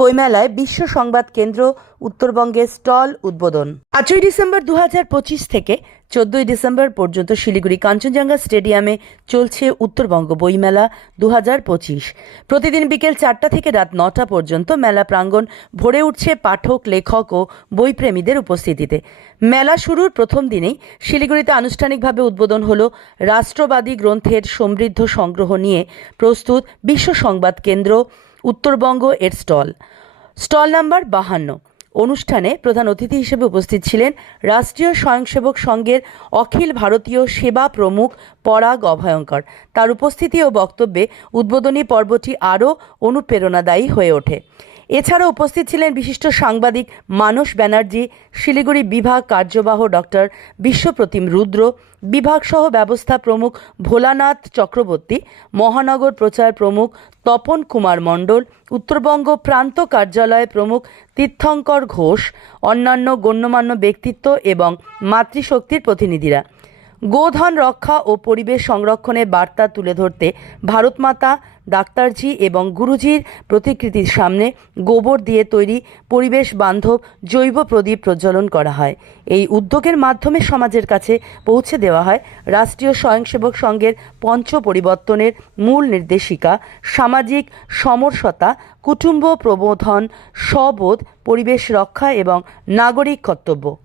বইমেলায় বিশ্ব সংবাদ কেন্দ্র উত্তরবঙ্গে স্টল উদ্বোধন। পাঁচই ডিসেম্বর দু থেকে চোদ্দই ডিসেম্বর পর্যন্ত শিলিগুড়ি কাঞ্চনজঙ্ঘা স্টেডিয়ামে চলছে উত্তরবঙ্গ বইমেলা দু প্রতিদিন বিকেল চারটা থেকে রাত নটা পর্যন্ত মেলা প্রাঙ্গণ ভরে উঠছে পাঠক, লেখক ও বইপ্রেমীদের উপস্থিতিতে। মেলা শুরুর প্রথম দিনেই শিলিগুড়িতে আনুষ্ঠানিকভাবে উদ্বোধন হল রাষ্ট্রবাদী গ্রন্থের সমৃদ্ধ সংগ্রহ নিয়ে প্রস্তুত বিশ্ব সংবাদ কেন্দ্র উত্তরবঙ্গ এর স্টল। স্টল নাম্বার বাহান্ন। অনুষ্ঠানে প্রধান অতিথি হিসেবে উপস্থিত ছিলেন রাষ্ট্রীয় স্বয়ংসেবক সংঘের অখিল ভারতীয় সেবা প্রমুখ পরাগ অভয়ঙ্কর। তার উপস্থিতি ও বক্তব্যে উদ্বোধনী পর্বটি আরও অনুপ্রেরণাদায়ী হয়ে ওঠে। এছাড়াও উপস্থিত ছিলেন বিশিষ্ট সাংবাদিক মানস ব্যানার্জি, শিলিগুড়ি বিভাগ কার্যবাহ ডক্টর বিশ্বপ্রতিম রুদ্র বিভাগসহ ব্যবস্থা প্রমুখ ভোলানাথ চক্রবর্তী, মহানগর প্রচার প্রমুখ তপন কুমার মণ্ডল, উত্তরবঙ্গ প্রান্ত কার্যালয় প্রমুখ তীর্থঙ্কর ঘোষ, অন্যান্য গণ্যমান্য ব্যক্তিত্ব এবং মাতৃশক্তির প্রতিনিধিরা। গোধন রক্ষা ও পরিবেশ সংরক্ষণের বার্তা তুলে ধরতে ভারতমাতা ডাক্তারজি এবং গুরুজির প্রতিকৃতির সামনে গোবর দিয়ে তৈরি পরিবেশ বান্ধব জৈব প্রদীপ প্রজ্বলন করা হয়। এই উদ্যোগের মাধ্যমে সমাজের কাছে পৌঁছে দেওয়া হয়। রাষ্ট্রীয় স্বয়ংসেবক সংঘের পঞ্চ পরিবর্তনের মূল নির্দেশিকা সামাজিক সমরসতা, কুটুম্ব প্রবোধন, স্ববোধ, পরিবেশ রক্ষা এবং নাগরিক কর্তব্য।